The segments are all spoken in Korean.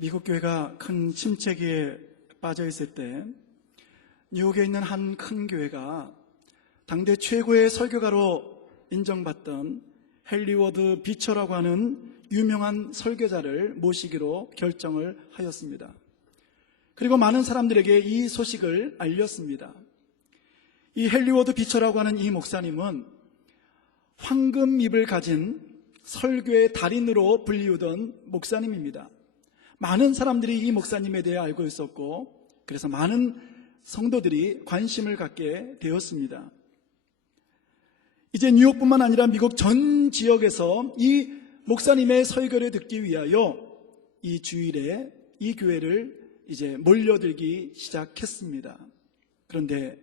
미국 교회가 큰 침체기에 빠져 있을 때 뉴욕에 있는 한 큰 교회가 당대 최고의 설교가로 인정받던 헨리 워드 비처라고 하는 유명한 설교자를 모시기로 결정을 하였습니다. 그리고 많은 사람들에게 이 소식을 알렸습니다. 이 헨리 워드 비처라고 하는 이 목사님은 황금입을 가진 설교의 달인으로 불리우던 목사님입니다. 많은 사람들이 이 목사님에 대해 알고 있었고, 그래서 많은 성도들이 관심을 갖게 되었습니다. 이제 뉴욕뿐만 아니라 미국 전 지역에서 이 목사님의 설교를 듣기 위하여 이 주일에 이 교회를 이제 몰려들기 시작했습니다. 그런데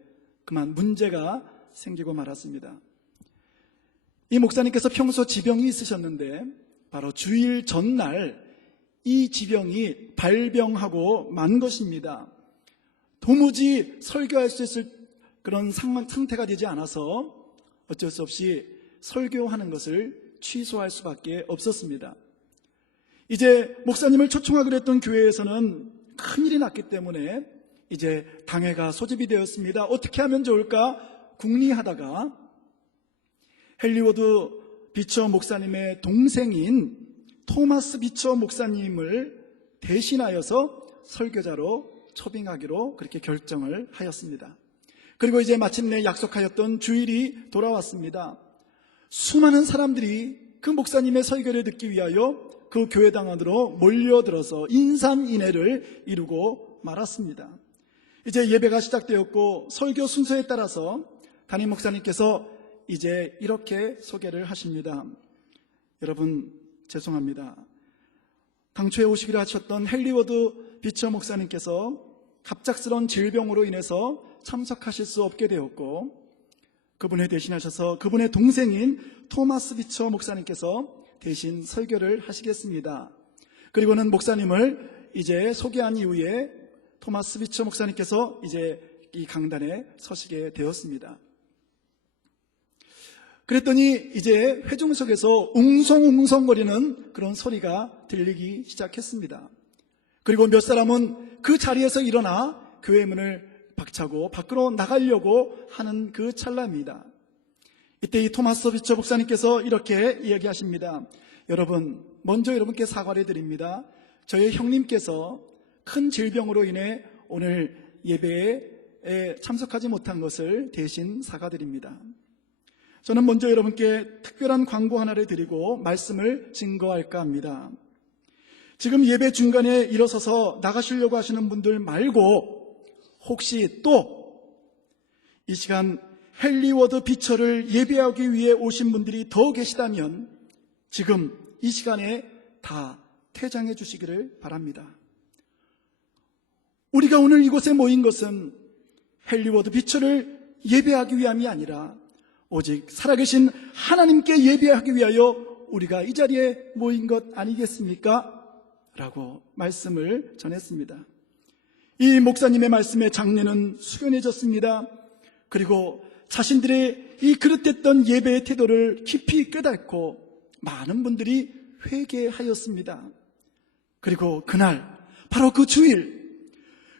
그만 문제가 생기고 말았습니다. 이 목사님께서 평소 지병이 있으셨는데 바로 주일 전날 이 지병이 발병하고 만 것입니다. 도무지 설교할 수 있을 그런 상태가 되지 않아서 어쩔 수 없이 설교하는 것을 취소할 수밖에 없었습니다. 이제 목사님을 초청하기로 했던 교회에서는 큰일이 났기 때문에 이제 당회가 소집이 되었습니다. 어떻게 하면 좋을까 궁리하다가 헨리 워드 비처 목사님의 동생인 토마스 비처 목사님을 대신하여서 설교자로 초빙하기로 그렇게 결정을 하였습니다. 그리고 이제 마침내 약속하였던 주일이 돌아왔습니다. 수많은 사람들이 그 목사님의 설교를 듣기 위하여 그 교회당 안으로 몰려들어서 인산인해를 이루고 말았습니다. 이제 예배가 시작되었고 설교 순서에 따라서 담임 목사님께서 이제 이렇게 소개를 하십니다. 여러분 죄송합니다. 당초에 오시기로 하셨던 헨리 워드 비처 목사님께서 갑작스러운 질병으로 인해서 참석하실 수 없게 되었고, 그분을 대신하셔서 그분의 동생인 토마스 비처 목사님께서 대신 설교를 하시겠습니다. 그리고는 목사님을 이제 소개한 이후에 토마스 비처 목사님께서 이제 이 강단에 서시게 되었습니다. 그랬더니 이제 회중석에서 웅성웅성거리는 그런 소리가 들리기 시작했습니다. 그리고 몇 사람은 그 자리에서 일어나 교회 문을 박차고 밖으로 나가려고 하는 그 찰나입니다. 이때 이 토마스 비처 목사님께서 이렇게 이야기하십니다. 여러분, 먼저 여러분께 사과를 드립니다. 저희 형님께서 큰 질병으로 인해 오늘 예배에 참석하지 못한 것을 대신 사과드립니다. 저는 먼저 여러분께 특별한 광고 하나를 드리고 말씀을 증거할까 합니다. 지금 예배 중간에 일어서서 나가시려고 하시는 분들 말고 혹시 또 이 시간 헨리 워드 비처를 예배하기 위해 오신 분들이 더 계시다면 지금 이 시간에 다 퇴장해 주시기를 바랍니다. 우리가 오늘 이곳에 모인 것은 헨리 워드 비처를 예배하기 위함이 아니라 오직 살아계신 하나님께 예배하기 위하여 우리가 이 자리에 모인 것 아니겠습니까? 라고 말씀을 전했습니다. 이 목사님의 말씀에 장례는 숙연해졌습니다. 그리고 자신들의 이 그릇됐던 예배의 태도를 깊이 깨닫고 많은 분들이 회개하였습니다. 그리고 그날 바로 그 주일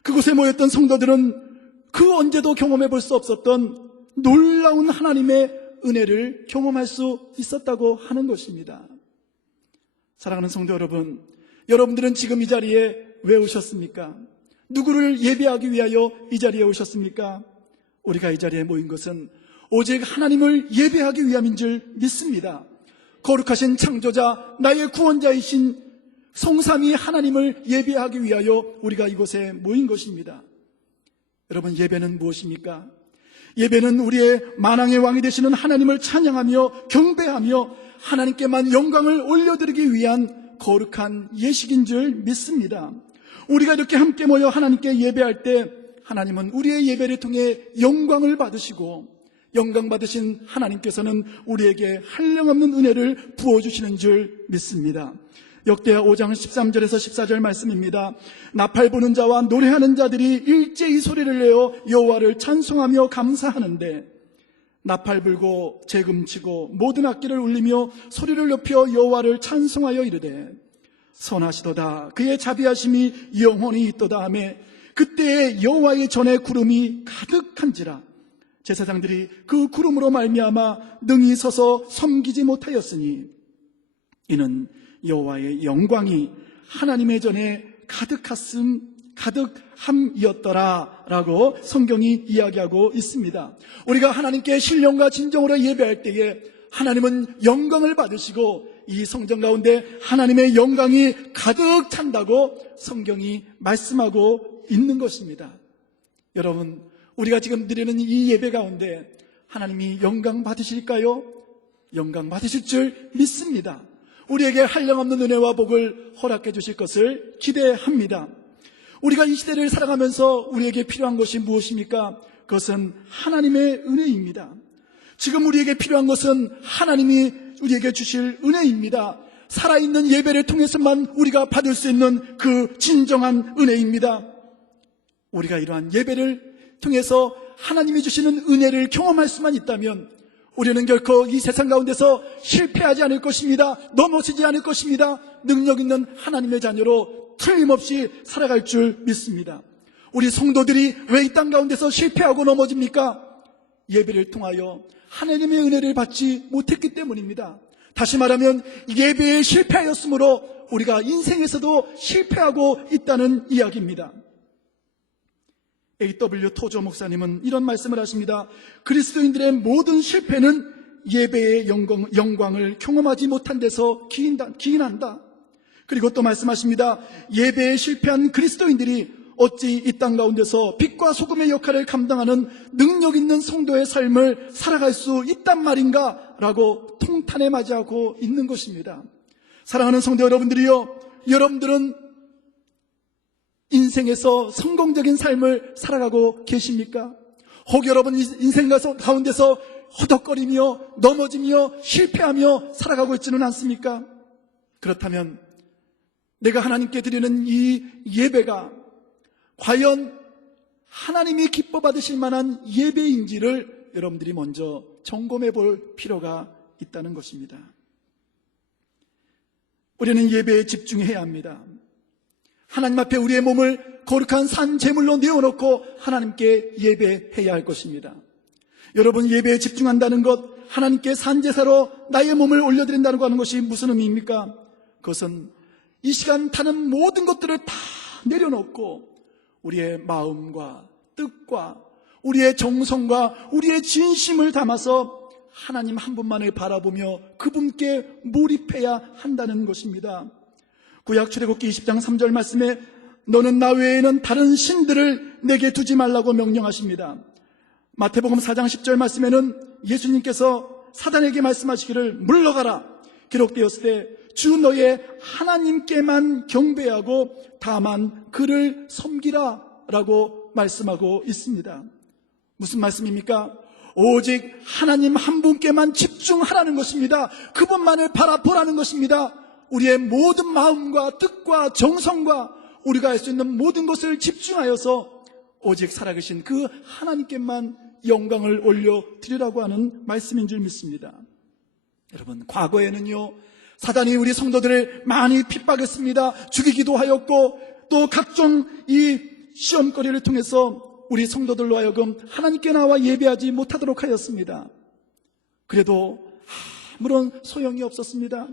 그곳에 모였던 성도들은 그 언제도 경험해 볼 수 없었던 놀라운 하나님의 은혜를 경험할 수 있었다고 하는 것입니다. 사랑하는 성도 여러분, 여러분들은 지금 이 자리에 왜 오셨습니까? 누구를 예배하기 위하여 이 자리에 오셨습니까? 우리가 이 자리에 모인 것은 오직 하나님을 예배하기 위함인 줄 믿습니다. 거룩하신 창조자, 나의 구원자이신 성삼위 하나님을 예배하기 위하여 우리가 이곳에 모인 것입니다. 여러분, 예배는 무엇입니까? 예배는 우리의 만왕의 왕이 되시는 하나님을 찬양하며 경배하며 하나님께만 영광을 올려드리기 위한 거룩한 예식인 줄 믿습니다. 우리가 이렇게 함께 모여 하나님께 예배할 때 하나님은 우리의 예배를 통해 영광을 받으시고 영광 받으신 하나님께서는 우리에게 한량없는 은혜를 부어주시는 줄 믿습니다. 역대하 5장 13절에서 14절 말씀입니다. 나팔 부는 자와 노래하는 자들이 일제히 소리를 내어 여호와를 찬송하며 감사하는데 나팔 불고 재금치고 모든 악기를 울리며 소리를 높여 여호와를 찬송하여 이르되 선하시도다. 그의 자비하심이 영원히 있도다 하매 그때에 여호와의 전에 구름이 가득한지라 제사장들이 그 구름으로 말미암아 능히 서서 섬기지 못하였으니 이는 여호와의 영광이 하나님의 전에 가득함이었더라 라고 성경이 이야기하고 있습니다. 우리가 하나님께 신령과 진정으로 예배할 때에 하나님은 영광을 받으시고 이 성전 가운데 하나님의 영광이 가득 찬다고 성경이 말씀하고 있는 것입니다. 여러분, 우리가 지금 드리는 이 예배 가운데 하나님이 영광 받으실까요? 영광 받으실 줄 믿습니다. 우리에게 한량없는 은혜와 복을 허락해 주실 것을 기대합니다. 우리가 이 시대를 살아가면서 우리에게 필요한 것이 무엇입니까? 그것은 하나님의 은혜입니다. 지금 우리에게 필요한 것은 하나님이 우리에게 주실 은혜입니다. 살아있는 예배를 통해서만 우리가 받을 수 있는 그 진정한 은혜입니다. 우리가 이러한 예배를 통해서 하나님이 주시는 은혜를 경험할 수만 있다면 우리는 결코 이 세상 가운데서 실패하지 않을 것입니다. 넘어지지 않을 것입니다. 능력 있는 하나님의 자녀로 틀림없이 살아갈 줄 믿습니다. 우리 성도들이 왜 이 땅 가운데서 실패하고 넘어집니까? 예배를 통하여 하나님의 은혜를 받지 못했기 때문입니다. 다시 말하면 예배에 실패하였으므로 우리가 인생에서도 실패하고 있다는 이야기입니다. A.W. 토저 목사님은 이런 말씀을 하십니다. 그리스도인들의 모든 실패는 예배의 영광을 경험하지 못한 데서 기인한다. 그리고 또 말씀하십니다. 예배에 실패한 그리스도인들이 어찌 이 땅 가운데서 빛과 소금의 역할을 감당하는 능력 있는 성도의 삶을 살아갈 수 있단 말인가? 라고 통탄에 맞이하고 있는 것입니다. 사랑하는 성도 여러분들이요, 여러분들은 인생에서 성공적인 삶을 살아가고 계십니까? 혹 여러분 인생 가운데서 허덕거리며 넘어지며 실패하며 살아가고 있지는 않습니까? 그렇다면 내가 하나님께 드리는 이 예배가 과연 하나님이 기뻐 받으실 만한 예배인지를 여러분들이 먼저 점검해 볼 필요가 있다는 것입니다. 우리는 예배에 집중해야 합니다. 하나님 앞에 우리의 몸을 거룩한 산 제물로 내어놓고 하나님께 예배해야 할 것입니다. 여러분, 예배에 집중한다는 것, 하나님께 산제사로 나의 몸을 올려드린다는 거 하는 것이 무슨 의미입니까? 그것은 이 시간 타는 모든 것들을 다 내려놓고 우리의 마음과 뜻과 우리의 정성과 우리의 진심을 담아서 하나님 한 분만을 바라보며 그분께 몰입해야 한다는 것입니다. 구약 출애굽기 20장 3절 말씀에 너는 나 외에는 다른 신들을 내게 두지 말라고 명령하십니다. 마태복음 4장 10절 말씀에는 예수님께서 사단에게 말씀하시기를 물러가라 기록되었을 때 주 너의 하나님께만 경배하고 다만 그를 섬기라 라고 말씀하고 있습니다. 무슨 말씀입니까? 오직 하나님 한 분께만 집중하라는 것입니다. 그분만을 바라보라는 것입니다. 우리의 모든 마음과 뜻과 정성과 우리가 할 수 있는 모든 것을 집중하여서 오직 살아계신 그 하나님께만 영광을 올려드리라고 하는 말씀인 줄 믿습니다. 여러분, 과거에는요, 사단이 우리 성도들을 많이 핍박했습니다. 죽이기도 하였고 또 각종 이 시험거리를 통해서 우리 성도들로 하여금 하나님께 나와 예배하지 못하도록 하였습니다. 그래도 아무런 소용이 없었습니다.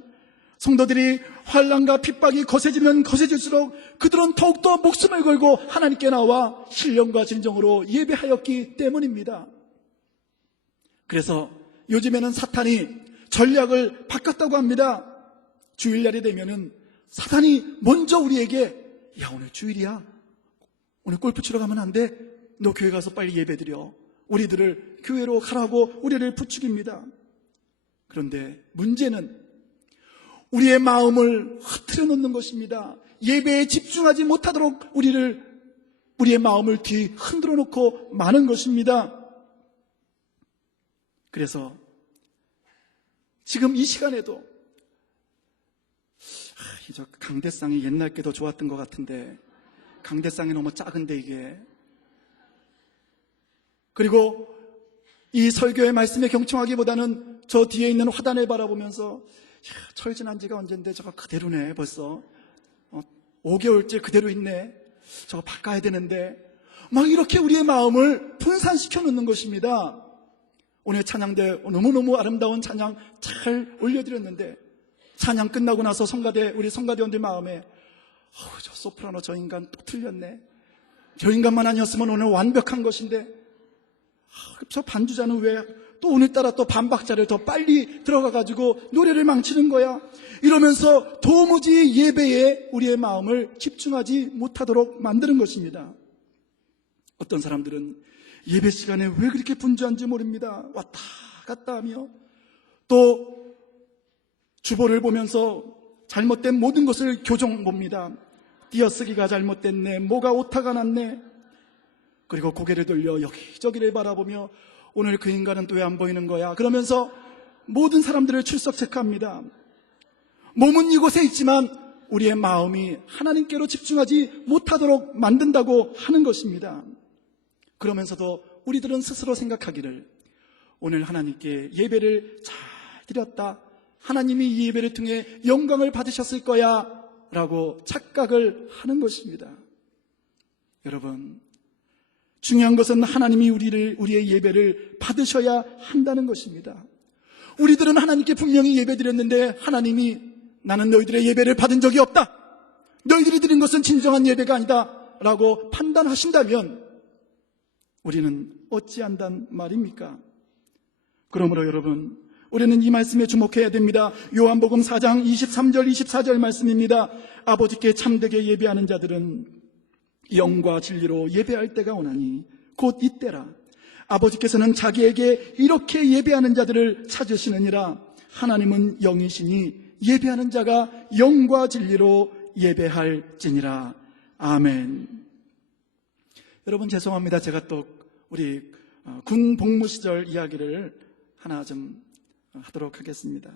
성도들이 환난과 핍박이 거세지면 거세질수록 그들은 더욱더 목숨을 걸고 하나님께 나와 신령과 진정으로 예배하였기 때문입니다. 그래서 요즘에는 사탄이 전략을 바꿨다고 합니다. 주일날이 되면은 사탄이 먼저 우리에게 야, 오늘 주일이야, 오늘 골프 치러 가면 안 돼? 너 교회 가서 빨리 예배드려. 우리들을 교회로 가라고 우리를 부추깁니다. 그런데 문제는 우리의 마음을 흐트려 놓는 것입니다. 예배에 집중하지 못하도록 우리의 마음을 흔들어 놓고 마는 것입니다. 그래서 지금 이 시간에도 저 강대상이 옛날 게 더 좋았던 것 같은데 강대상이 너무 작은데 이게, 그리고 이 설교의 말씀에 경청하기보다는 저 뒤에 있는 화단을 바라보면서 철진한 지가 언젠데 저거 그대로네 벌써, 5개월째 그대로 있네. 저거 바꿔야 되는데. 막 이렇게 우리의 마음을 분산시켜 놓는 것입니다. 오늘 찬양대 너무너무 아름다운 찬양 잘 올려드렸는데, 찬양 끝나고 나서 우리 성가대원들 마음에 저 소프라노 저 인간 또 틀렸네. 저 인간만 아니었으면 오늘 완벽한 것인데, 저 반주자는 왜 또 오늘따라 또 반박자를 더 빨리 들어가가지고 노래를 망치는 거야. 이러면서 도무지 예배에 우리의 마음을 집중하지 못하도록 만드는 것입니다. 어떤 사람들은 예배 시간에 왜 그렇게 분주한지 모릅니다. 왔다 갔다 하며 또 주보를 보면서 잘못된 모든 것을 교정 봅니다. 띄어쓰기가 잘못됐네, 뭐가 오타가 났네. 그리고 고개를 돌려 여기저기를 바라보며 오늘 그 인간은 또 왜 안 보이는 거야? 그러면서 모든 사람들을 출석 체크합니다. 몸은 이곳에 있지만 우리의 마음이 하나님께로 집중하지 못하도록 만든다고 하는 것입니다. 그러면서도 우리들은 스스로 생각하기를 오늘 하나님께 예배를 잘 드렸다, 하나님이 이 예배를 통해 영광을 받으셨을 거야 라고 착각을 하는 것입니다. 여러분, 중요한 것은 하나님이 우리의 예배를 받으셔야 한다는 것입니다. 우리들은 하나님께 분명히 예배 드렸는데 하나님이 나는 너희들의 예배를 받은 적이 없다, 너희들이 드린 것은 진정한 예배가 아니다 라고 판단하신다면 우리는 어찌한단 말입니까? 그러므로 여러분, 우리는 이 말씀에 주목해야 됩니다. 요한복음 4장 23절 24절 말씀입니다. 아버지께 참되게 예배하는 자들은 영과 진리로 예배할 때가 오나니 곧 이때라. 아버지께서는 자기에게 이렇게 예배하는 자들을 찾으시느니라. 하나님은 영이시니 예배하는 자가 영과 진리로 예배할지니라. 아멘. 여러분, 죄송합니다. 제가 또 우리 군 복무 시절 이야기를 하나 좀 하도록 하겠습니다.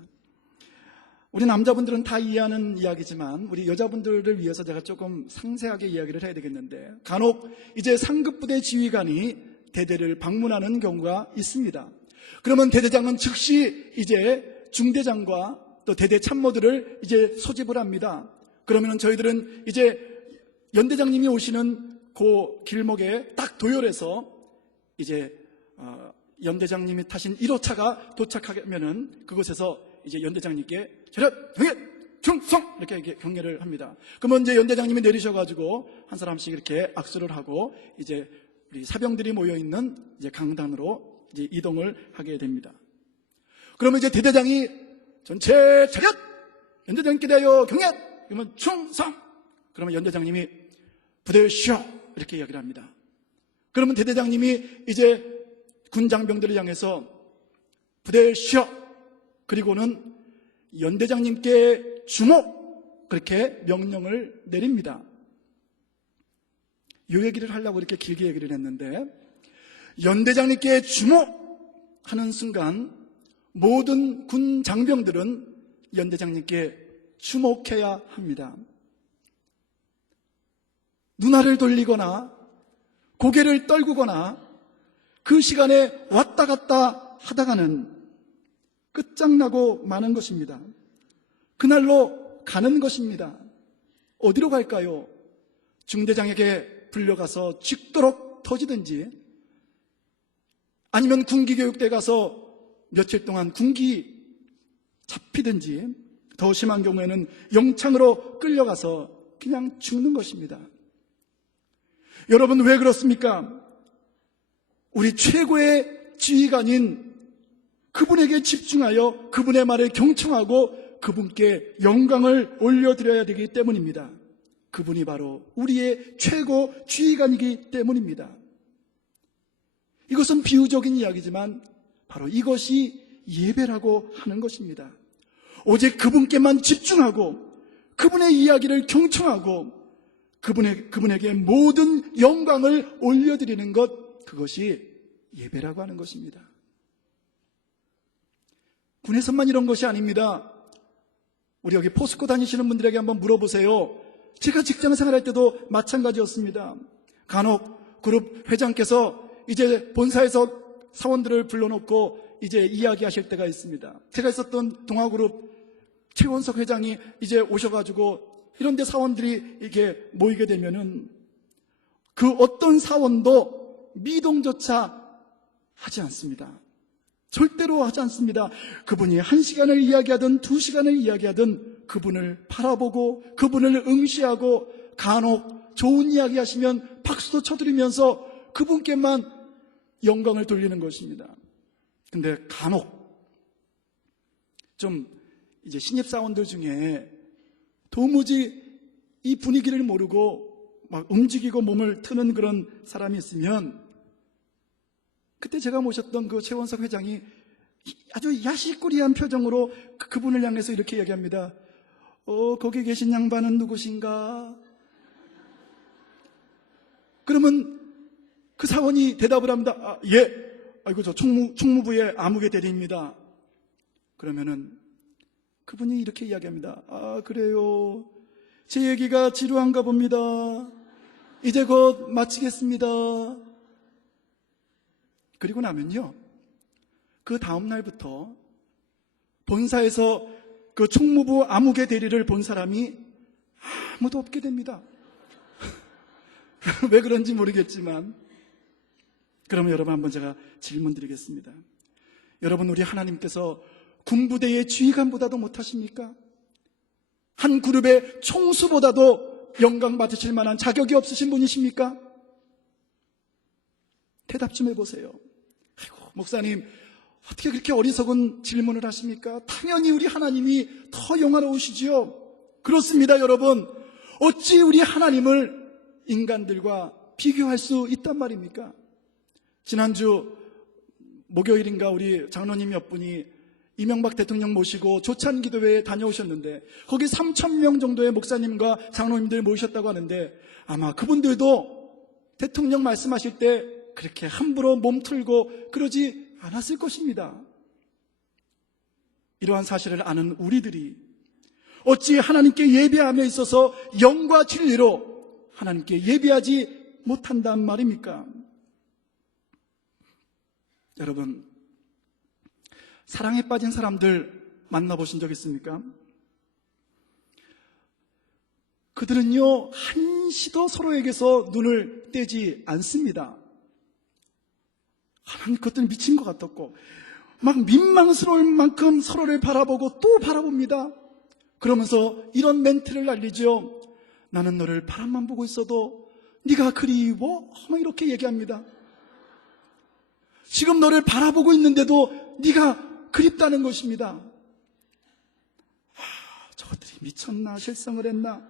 우리 남자분들은 다 이해하는 이야기지만 우리 여자분들을 위해서 제가 조금 상세하게 이야기를 해야 되겠는데, 간혹 이제 상급부대 지휘관이 대대를 방문하는 경우가 있습니다. 그러면 대대장은 즉시 이제 중대장과 또 대대 참모들을 이제 소집을 합니다. 그러면 저희들은 이제 연대장님이 오시는 그 길목에 딱 도열해서 이제 연대장님이 타신 1호차가 도착하면은 그곳에서 이제 연대장님께 차렷, 경례, 충성! 이렇게 경례를 합니다. 그러면 이제 연대장님이 내리셔가지고 한 사람씩 이렇게 악수를 하고 이제 우리 사병들이 모여있는 이제 강단으로 이제 이동을 하게 됩니다. 그러면 이제 대대장이 전체 차렷! 연대장님께 대하여 경례! 그러면 충성! 그러면 연대장님이 부대 쉬어! 이렇게 이야기를 합니다. 그러면 대대장님이 이제 군장병들을 향해서 부대 쉬어! 그리고는 연대장님께 주목! 그렇게 명령을 내립니다. 이 얘기를 하려고 이렇게 길게 얘기를 했는데, 연대장님께 주목! 하는 순간 모든 군 장병들은 연대장님께 주목해야 합니다. 눈알을 돌리거나 고개를 떨구거나 그 시간에 왔다 갔다 하다가는 끝장나고 마는 것입니다. 그날로 가는 것입니다. 어디로 갈까요? 중대장에게 불려가서 죽도록 터지든지, 아니면 군기교육대 가서 며칠 동안 군기 잡히든지, 더 심한 경우에는 영창으로 끌려가서 그냥 죽는 것입니다. 여러분, 왜 그렇습니까? 우리 최고의 지휘관인 그분에게 집중하여 그분의 말에 경청하고 그분께 영광을 올려드려야 되기 때문입니다. 그분이 바로 우리의 최고 지휘관이기 때문입니다. 이것은 비유적인 이야기지만 바로 이것이 예배라고 하는 것입니다. 오직 그분께만 집중하고 그분의 이야기를 경청하고 그분에게 모든 영광을 올려드리는 것, 그것이 예배라고 하는 것입니다. 군에서만 이런 것이 아닙니다. 우리 여기 포스코 다니시는 분들에게 한번 물어보세요. 제가 직장 생활할 때도 마찬가지였습니다. 간혹 그룹 회장께서 이제 본사에서 사원들을 불러놓고 이제 이야기하실 때가 있습니다. 제가 있었던 동아그룹 최원석 회장이 이제 오셔가지고 이런 데 사원들이 이렇게 모이게 되면은 그 어떤 사원도 미동조차 하지 않습니다. 절대로 하지 않습니다. 그분이 1시간을 이야기하든 2시간을 이야기하든 그분을 바라보고 그분을 응시하고 간혹 좋은 이야기 하시면 박수도 쳐드리면서 그분께만 영광을 돌리는 것입니다. 근데 간혹 좀 이제 신입사원들 중에 도무지 이 분위기를 모르고 막 움직이고 몸을 트는 그런 사람이 있으면 그때 제가 모셨던 그 최원석 회장이 아주 야시꾸리한 표정으로 그분을 향해서 이렇게 얘기합니다. 거기 계신 양반은 누구신가? 그러면 그 사원이 대답을 합니다. 예, 아이고 저 총무부의 아무개 대리입니다. 그러면은 그분이 이렇게 이야기합니다. 그래요. 제 얘기가 지루한가 봅니다. 이제 곧 마치겠습니다. 그리고 나면요, 그 다음 날부터 본사에서 그 총무부 아무개 대리를 본 사람이 아무도 없게 됩니다. 왜 그런지 모르겠지만, 그러면 여러분 한번 제가 질문 드리겠습니다. 여러분, 우리 하나님께서 군부대의 지휘관보다도 못하십니까? 한 그룹의 총수보다도 영광 받으실 만한 자격이 없으신 분이십니까? 대답 좀 해보세요. 아이고, 목사님, 어떻게 그렇게 어리석은 질문을 하십니까? 당연히 우리 하나님이 더 영화로우시지요. 그렇습니다, 여러분. 어찌 우리 하나님을 인간들과 비교할 수 있단 말입니까? 지난주 목요일인가 우리 장로님 몇 분이 이명박 대통령 모시고 조찬기도회에 다녀오셨는데 거기 3,000명 정도의 목사님과 장로님들 모이셨다고 하는데 아마 그분들도 대통령 말씀하실 때 그렇게 함부로 몸틀고 그러지 않았을 것입니다. 이러한 사실을 아는 우리들이 어찌 하나님께 예배함에 있어서 영과 진리로 하나님께 예배하지 못한단 말입니까? 여러분, 사랑에 빠진 사람들 만나보신 적 있습니까? 그들은요, 한시도 서로에게서 눈을 떼지 않습니다. 하나님, 그것들은 미친 것 같았고 막 민망스러울 만큼 서로를 바라보고 또 바라봅니다. 그러면서 이런 멘트를 날리죠. 나는 너를 바람만 보고 있어도 네가 그리워? 막 이렇게 얘기합니다. 지금 너를 바라보고 있는데도 네가 그립다는 것입니다. 저것들이 미쳤나, 실성을 했나,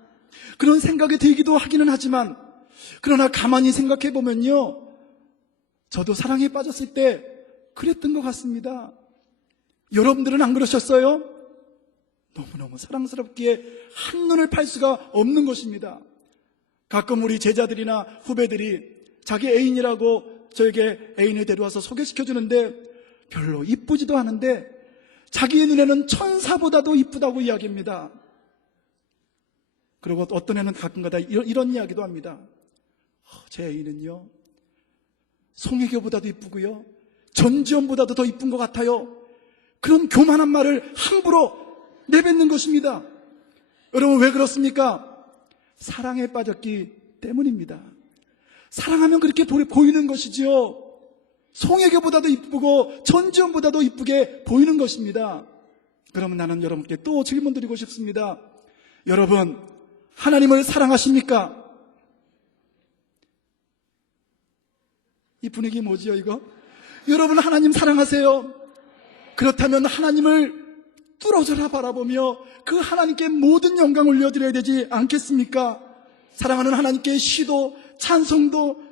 그런 생각이 들기도 하기는 하지만, 그러나 가만히 생각해 보면요, 저도 사랑에 빠졌을 때 그랬던 것 같습니다. 여러분들은 안 그러셨어요? 너무너무 사랑스럽기에 한눈을 팔 수가 없는 것입니다. 가끔 우리 제자들이나 후배들이 자기 애인이라고 저에게 애인을 데려와서 소개시켜주는데 별로 이쁘지도 않은데 자기 눈에는 천사보다도 이쁘다고 이야기합니다. 그리고 어떤 애는 가끔가다 이런 이야기도 합니다. 제 애인은요, 송혜교보다도 이쁘고요, 전지현보다도 더 이쁜 것 같아요. 그런 교만한 말을 함부로 내뱉는 것입니다. 여러분, 왜 그렇습니까? 사랑에 빠졌기 때문입니다. 사랑하면 그렇게 보이는 것이지요. 송혜교보다도 이쁘고 전지현보다도 이쁘게 보이는 것입니다. 그러면 나는 여러분께 또 질문 드리고 싶습니다. 여러분, 하나님을 사랑하십니까? 이 분위기 뭐지요, 이거? 여러분, 하나님 사랑하세요? 그렇다면 하나님을 뚫어져라 바라보며 그 하나님께 모든 영광을 올려드려야 되지 않겠습니까? 사랑하는 하나님께 시도 찬송도,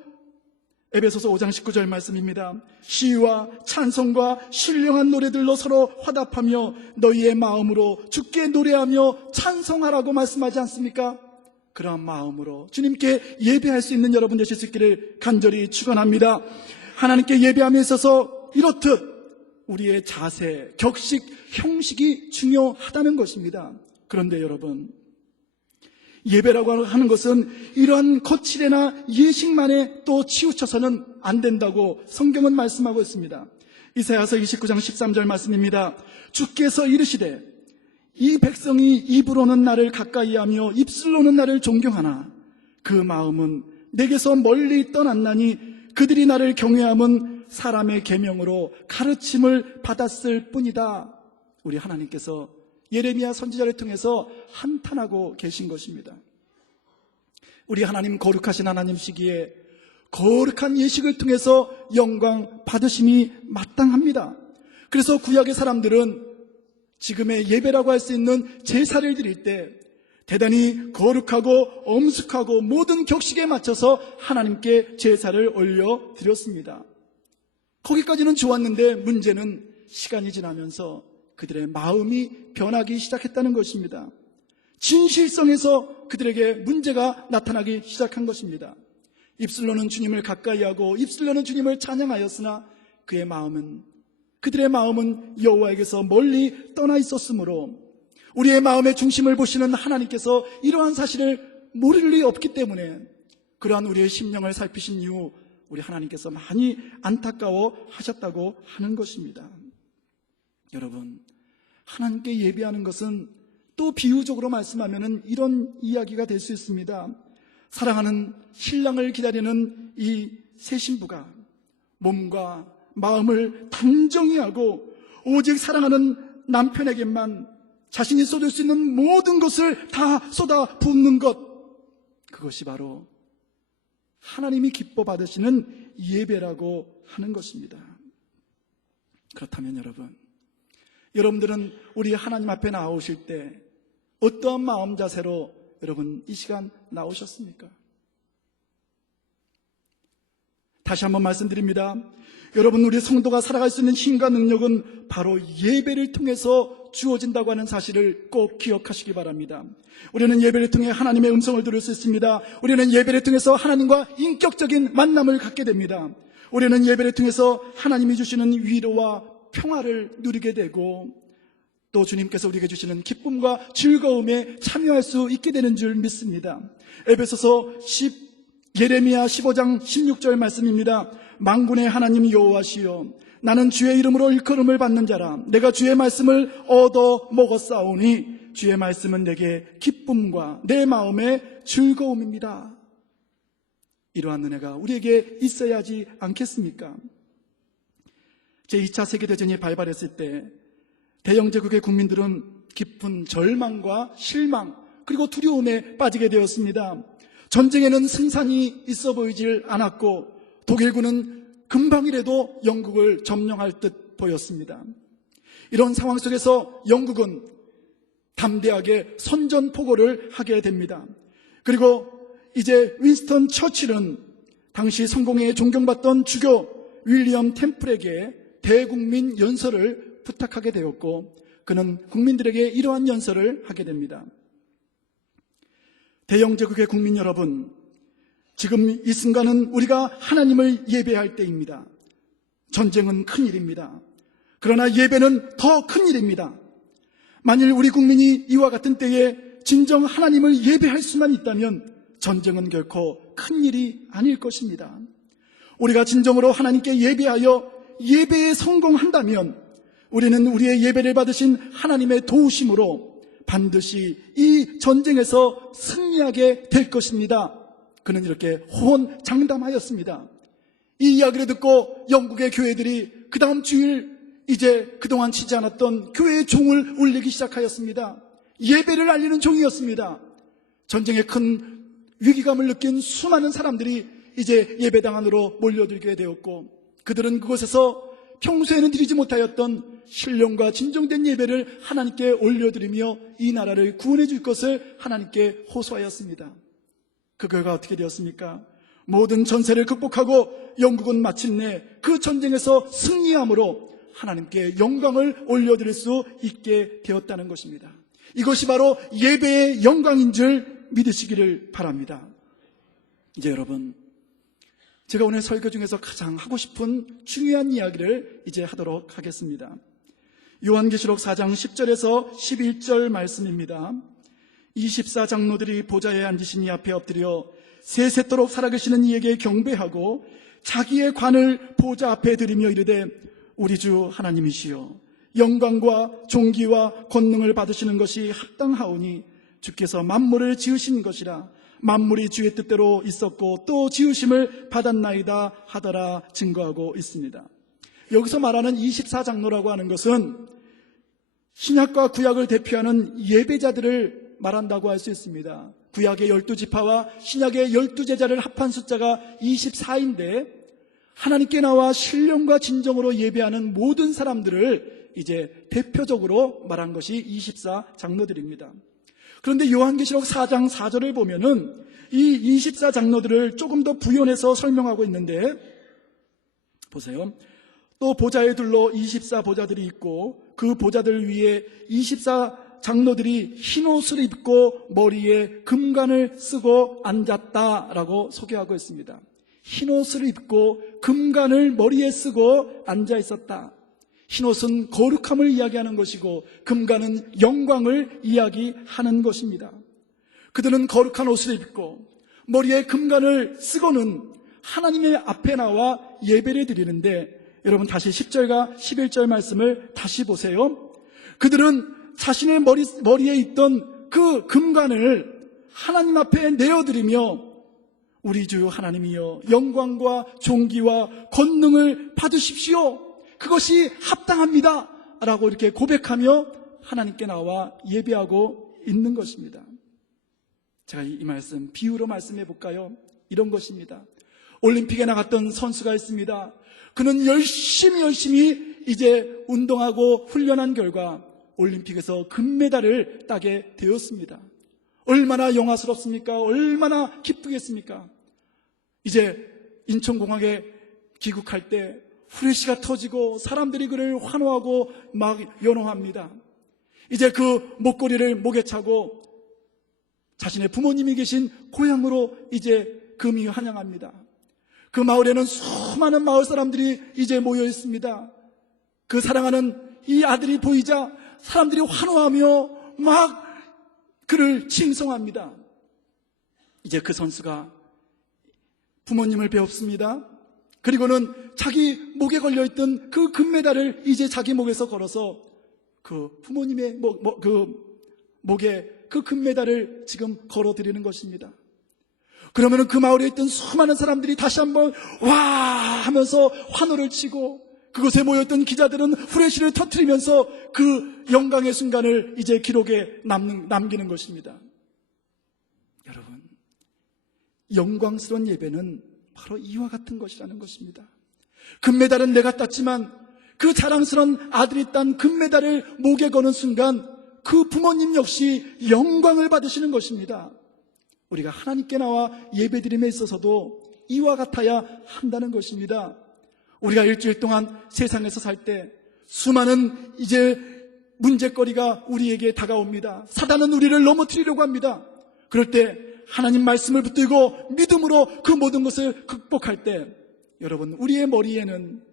에베소서 5장 19절 말씀입니다. 시와 찬송과 신령한 노래들로 서로 화답하며 너희의 마음으로 주께 노래하며 찬송하라고 말씀하지 않습니까? 그러한 마음으로 주님께 예배할 수 있는 여러분 되실 수 있기를 간절히 축원합니다. 하나님께 예배함에 있어서 이렇듯 우리의 자세, 격식, 형식이 중요하다는 것입니다. 그런데 여러분, 예배라고 하는 것은 이러한 거칠애나 예식만에 또 치우쳐서는 안 된다고 성경은 말씀하고 있습니다. 이사야서 29장 13절 말씀입니다. 주께서 이르시되 이 백성이 입으로는 나를 가까이하며 입술로는 나를 존경하나 그 마음은 내게서 멀리 떠났나니 그들이 나를 경외함은 사람의 계명으로 가르침을 받았을 뿐이다. 우리 하나님께서 예레미야 선지자를 통해서 한탄하고 계신 것입니다. 우리 하나님 거룩하신 하나님시기에 거룩한 예식을 통해서 영광 받으심이 마땅합니다. 그래서 구약의 사람들은 지금의 예배라고 할 수 있는 제사를 드릴 때 대단히 거룩하고 엄숙하고 모든 격식에 맞춰서 하나님께 제사를 올려드렸습니다. 거기까지는 좋았는데 문제는 시간이 지나면서 그들의 마음이 변하기 시작했다는 것입니다. 진실성에서 그들에게 문제가 나타나기 시작한 것입니다. 입술로는 주님을 가까이하고 입술로는 주님을 찬양하였으나 그들의 마음은 여호와에게서 멀리 떠나 있었으므로 우리의 마음의 중심을 보시는 하나님께서 이러한 사실을 모를 리 없기 때문에 그러한 우리의 심령을 살피신 이후 우리 하나님께서 많이 안타까워 하셨다고 하는 것입니다. 여러분, 하나님께 예배하는 것은 또 비유적으로 말씀하면 이런 이야기가 될 수 있습니다. 사랑하는 신랑을 기다리는 이 새 신부가 몸과 마음을 단정히 하고 오직 사랑하는 남편에게만 자신이 쏟을 수 있는 모든 것을 다 쏟아 붓는 것, 그것이 바로 하나님이 기뻐 받으시는 예배라고 하는 것입니다. 그렇다면 여러분들은 우리 하나님 앞에 나오실 때 어떠한 마음 자세로 여러분 이 시간 나오셨습니까? 다시 한번 말씀드립니다. 여러분, 우리 성도가 살아갈 수 있는 힘과 능력은 바로 예배를 통해서 주어진다고 하는 사실을 꼭 기억하시기 바랍니다. 우리는 예배를 통해 하나님의 음성을 들을 수 있습니다. 우리는 예배를 통해서 하나님과 인격적인 만남을 갖게 됩니다. 우리는 예배를 통해서 하나님이 주시는 위로와 평화를 누리게 되고 또 주님께서 우리에게 주시는 기쁨과 즐거움에 참여할 수 있게 되는 줄 믿습니다. 예레미야 15장 16절 말씀입니다. 만군의 하나님 여호와시여, 나는 주의 이름으로 일컬음을 받는 자라. 내가 주의 말씀을 얻어 먹었사오니 주의 말씀은 내게 기쁨과 내 마음의 즐거움입니다. 이러한 은혜가 우리에게 있어야 하지 않겠습니까? 제2차 세계대전이 발발했을 때 대영제국의 국민들은 깊은 절망과 실망 그리고 두려움에 빠지게 되었습니다. 전쟁에는 승산이 있어 보이질 않았고 독일군은 금방이라도 영국을 점령할 듯 보였습니다. 이런 상황 속에서 영국은 담대하게 선전포고를 하게 됩니다. 그리고 이제 윈스턴 처칠은 당시 성공에 존경받던 주교 윌리엄 템플에게 대국민 연설을 부탁하게 되었고 그는 국민들에게 이러한 연설을 하게 됩니다. 대영제국의 국민 여러분, 지금 이 순간은 우리가 하나님을 예배할 때입니다. 전쟁은 큰일입니다. 그러나 예배는 더 큰일입니다. 만일 우리 국민이 이와 같은 때에 진정 하나님을 예배할 수만 있다면 전쟁은 결코 큰일이 아닐 것입니다. 우리가 진정으로 하나님께 예배하여 예배에 성공한다면 우리는 우리의 예배를 받으신 하나님의 도우심으로 반드시 이 전쟁에서 승리하게 될 것입니다. 그는 이렇게 호언장담하였습니다. 이 이야기를 듣고 영국의 교회들이 그 다음 주일 이제 그동안 치지 않았던 교회의 종을 울리기 시작하였습니다. 예배를 알리는 종이었습니다. 전쟁의 큰 위기감을 느낀 수많은 사람들이 이제 예배당 안으로 몰려들게 되었고 그들은 그곳에서 평소에는 드리지 못하였던 신령과 진정된 예배를 하나님께 올려드리며 이 나라를 구원해 줄 것을 하나님께 호소하였습니다. 그 결과 어떻게 되었습니까? 모든 전세를 극복하고 영국은 마침내 그 전쟁에서 승리함으로 하나님께 영광을 올려드릴 수 있게 되었다는 것입니다. 이것이 바로 예배의 영광인 줄 믿으시기를 바랍니다. 이제 여러분, 제가 오늘 설교 중에서 가장 하고 싶은 중요한 이야기를 이제 하도록 하겠습니다. 요한계시록 4장 10절에서 11절 말씀입니다. 24장로들이 보좌에 앉으신 이 앞에 엎드려 세세토록 살아계시는 이에게 경배하고 자기의 관을 보좌 앞에 드리며 이르되 우리 주 하나님이시여 영광과 존귀와 권능을 받으시는 것이 합당하오니 주께서 만물을 지으신 것이라 만물이 주의 뜻대로 있었고 또 지으심을 받았나이다 하더라 증거하고 있습니다. 여기서 말하는 24장로라고 하는 것은 신약과 구약을 대표하는 예배자들을 말한다고 할 수 있습니다. 구약의 12지파와 신약의 12제자를 합한 숫자가 24인데 하나님께 나와 신령과 진정으로 예배하는 모든 사람들을 이제 대표적으로 말한 것이 24장로들입니다. 그런데 요한계시록 4장 4절을 보면은 이 24장로들을 조금 더 부연해서 설명하고 있는데 보세요. 또 보좌에 둘러 24보좌들이 있고 그 보좌들 위에 24장로들이 흰옷을 입고 머리에 금관을 쓰고 앉았다라고 소개하고 있습니다. 흰옷을 입고 금관을 머리에 쓰고 앉아 있었다. 흰옷은 거룩함을 이야기하는 것이고 금관은 영광을 이야기하는 것입니다. 그들은 거룩한 옷을 입고 머리에 금관을 쓰고는 하나님의 앞에 나와 예배를 드리는데 여러분 다시 10절과 11절 말씀을 다시 보세요. 그들은 자신의 머리에 있던 그 금관을 하나님 앞에 내어드리며 우리 주 하나님이여 영광과 존귀와 권능을 받으십시오. 그것이 합당합니다 라고 이렇게 고백하며 하나님께 나와 예배하고 있는 것입니다. 제가 이 말씀 비유로 말씀해 볼까요? 이런 것입니다. 올림픽에 나갔던 선수가 있습니다. 그는 열심히 이제 운동하고 훈련한 결과 올림픽에서 금메달을 따게 되었습니다. 얼마나 영화스럽습니까? 얼마나 기쁘겠습니까? 이제 인천공항에 귀국할 때 후레쉬가 터지고 사람들이 그를 환호하고 막 연호합니다. 이제 그 목걸이를 목에 차고 자신의 부모님이 계신 고향으로 이제 금이 환영합니다. 그 마을에는 수많은 마을 사람들이 이제 모여 있습니다. 그 사랑하는 이 아들이 보이자 사람들이 환호하며 막 그를 칭송합니다. 이제 그 선수가 부모님을 배웁습니다. 그리고는 자기 목에 걸려있던 그 금메달을 이제 자기 목에서 걸어서 그 부모님의 목에 그 금메달을 지금 걸어드리는 것입니다. 그러면은 그 마을에 있던 수많은 사람들이 다시 한번 와 하면서 환호를 치고 그곳에 모였던 기자들은 후레쉬를 터뜨리면서 그 영광의 순간을 이제 기록에 남기는 것입니다. 여러분, 영광스러운 예배는 바로 이와 같은 것이라는 것입니다. 금메달은 내가 땄지만 그 자랑스러운 아들이 딴 금메달을 목에 거는 순간 그 부모님 역시 영광을 받으시는 것입니다. 우리가 하나님께 나와 예배드림에 있어서도 이와 같아야 한다는 것입니다. 우리가 일주일 동안 세상에서 살 때 수많은 이제 문제거리가 우리에게 다가옵니다. 사단은 우리를 넘어뜨리려고 합니다. 그럴 때 하나님 말씀을 붙들고 믿음으로 그 모든 것을 극복할 때 여러분 우리의 머리에는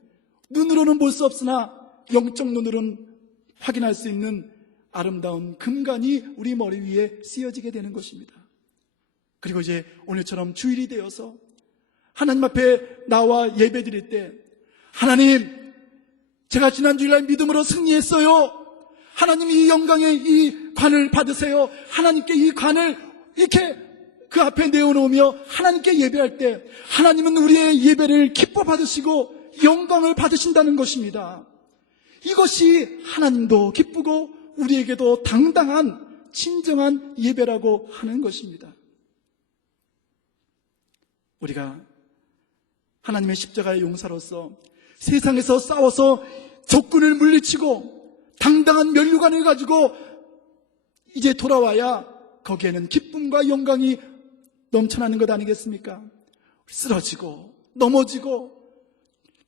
눈으로는 볼 수 없으나 영적 눈으로는 확인할 수 있는 아름다운 금관이 우리 머리 위에 쓰여지게 되는 것입니다. 그리고 이제 오늘처럼 주일이 되어서 하나님 앞에 나와 예배 드릴 때 하나님 제가 지난 주일날 믿음으로 승리했어요. 하나님이 이 영광의 이 관을 받으세요. 하나님께 이 관을 이렇게 그 앞에 내어놓으며 하나님께 예배할 때 하나님은 우리의 예배를 기뻐 받으시고 영광을 받으신다는 것입니다. 이것이 하나님도 기쁘고 우리에게도 당당한 진정한 예배라고 하는 것입니다. 우리가 하나님의 십자가의 용사로서 세상에서 싸워서 적군을 물리치고 당당한 면류관을 가지고 이제 돌아와야 거기에는 기쁨과 영광이 넘쳐나는 것 아니겠습니까? 쓰러지고 넘어지고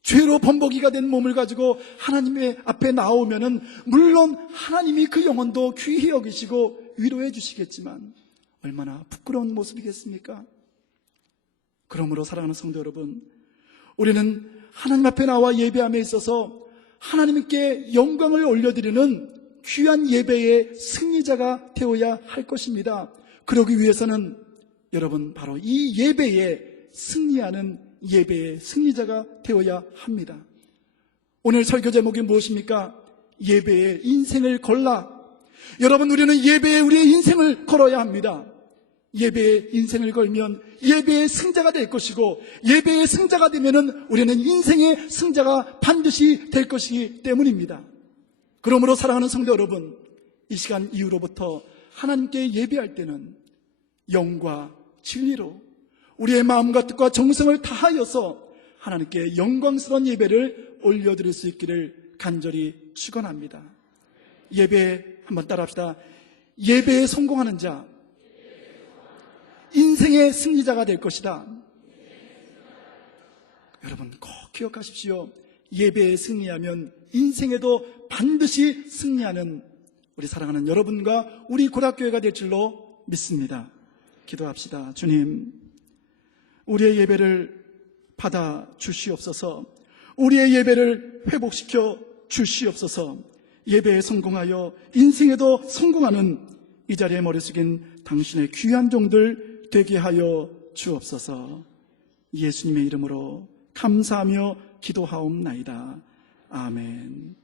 죄로 범벅이가 된 몸을 가지고 하나님의 앞에 나오면은 물론 하나님이 그 영혼도 귀히 여기시고 위로해 주시겠지만 얼마나 부끄러운 모습이겠습니까? 그러므로 사랑하는 성도 여러분, 우리는 하나님 앞에 나와 예배함에 있어서 하나님께 영광을 올려드리는 귀한 예배의 승리자가 되어야 할 것입니다. 그러기 위해서는 여러분 바로 이 예배에 승리하는 예배의 승리자가 되어야 합니다. 오늘 설교 제목이 무엇입니까? 예배의 인생을 걸라. 여러분, 우리는 예배에 우리의 인생을 걸어야 합니다. 예배의 인생을 걸면 예배의 승자가 될 것이고, 예배의 승자가 되면은 우리는 인생의 승자가 반드시 될 것이기 때문입니다. 그러므로 사랑하는 성도 여러분, 이 시간 이후로부터 하나님께 예배할 때는 영과 진리로 우리의 마음과 뜻과 정성을 다하여서 하나님께 영광스러운 예배를 올려드릴 수 있기를 간절히 축원합니다. 예배 한번 따라합시다. 예배에 성공하는 자, 인생의 승리자가 될 것이다. 여러분 꼭 기억하십시오. 예배에 승리하면 인생에도 반드시 승리하는 우리 사랑하는 여러분과 우리 고락교회가 될 줄로 믿습니다. 기도합시다. 주님, 우리의 예배를 받아 주시옵소서. 우리의 예배를 회복시켜 주시옵소서. 예배에 성공하여 인생에도 성공하는 이 자리에 머리 숙인 당신의 귀한 종들 되게 하여 주옵소서. 예수님의 이름으로 감사하며 기도하옵나이다. 아멘.